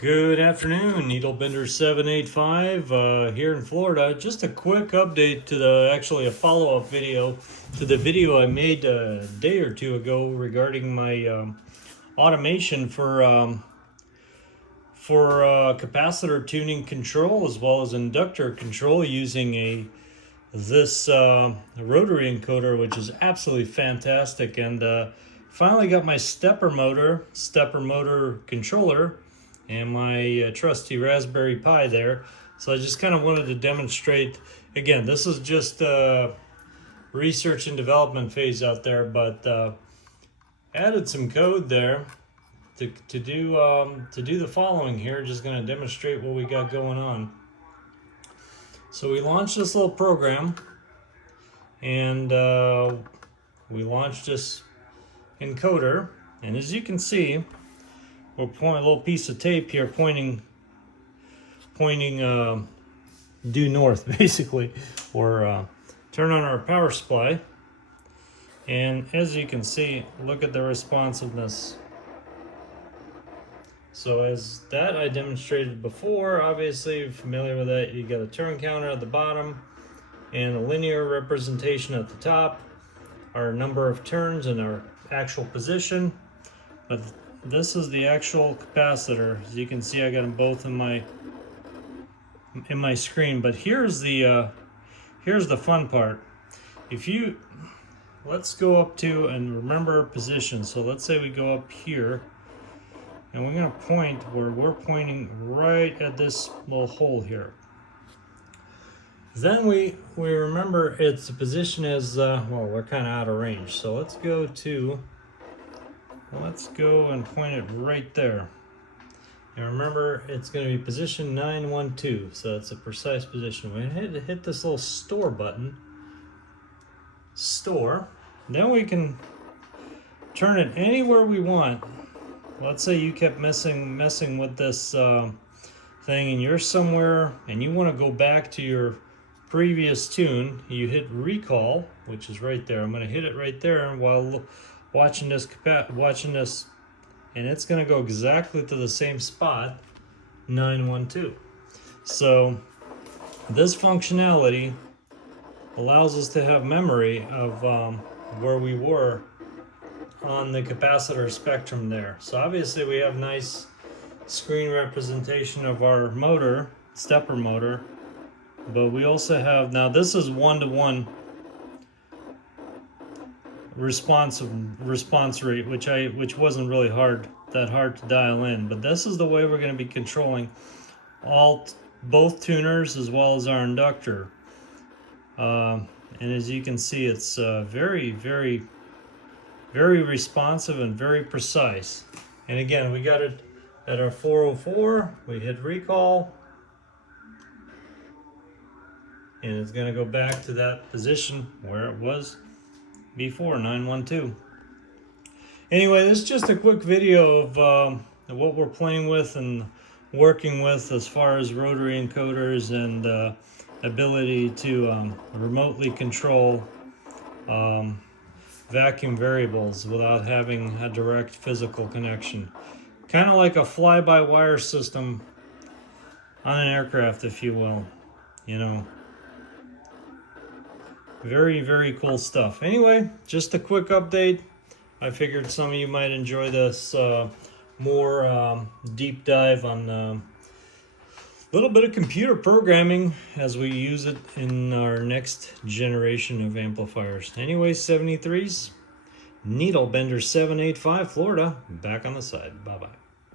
Good afternoon, Needlebender 785 here in Florida. Just a quick update to actually a follow-up video to the video I made a day or two ago regarding my automation for capacitor tuning control as well as inductor control using this rotary encoder, which is absolutely fantastic. And finally got my stepper motor controller and my trusty Raspberry Pi there. So I just kind of wanted to demonstrate, again, this is just research and development phase out there, but added some code there to do the following here. Just going to demonstrate what we got going on. So we launched this little program, and we launched this encoder, and as you can see, we'll point a little piece of tape here pointing due north, basically, or turn on our power supply. And as you can see, look at the responsiveness. So as that I demonstrated before, obviously you're familiar with that. You got a turn counter at the bottom and a linear representation at the top, our number of turns and our actual position. But this is the actual capacitor. As you can see, I got them both in my screen. But here's the fun part. Let's go up to and remember position. So let's say we go up here, and we're going to point where we're pointing right at this little hole here. Then we remember its position is well, we're kind of out of range. So let's go and point it right there. And remember, it's going to be position 912, so it's a precise position. We hit this little store button. Store. Then we can turn it anywhere we want. Let's say you kept messing with this thing, and you're somewhere and you want to go back to your previous tune. You hit recall, which is right there. I'm going to hit it right there, and while watching this, and it's going to go exactly to the same spot, 912. So this functionality allows us to have memory of where we were on the capacitor spectrum there. So obviously we have nice screen representation of our motor, stepper motor, but we also have, now this is one-to-one response rate, which wasn't really that hard to dial in. But this is the way we're going to be controlling both tuners as well as our inductor. And as you can see, it's very, very, very responsive and very precise. And again, we got it at our 404. We hit recall, and it's going to go back to that position where it was before, 912. Anyway, this is just a quick video of what we're playing with and working with as far as rotary encoders and ability to remotely control vacuum variables without having a direct physical connection. Kind of like a fly-by-wire system on an aircraft, if you will, you know. Very, very cool stuff. Anyway, just a quick update. I figured some of you might enjoy this more deep dive on a little bit of computer programming as we use it in our next generation of amplifiers. Anyway, 73s, Needlebender 785 Florida, back on the side. Bye-bye.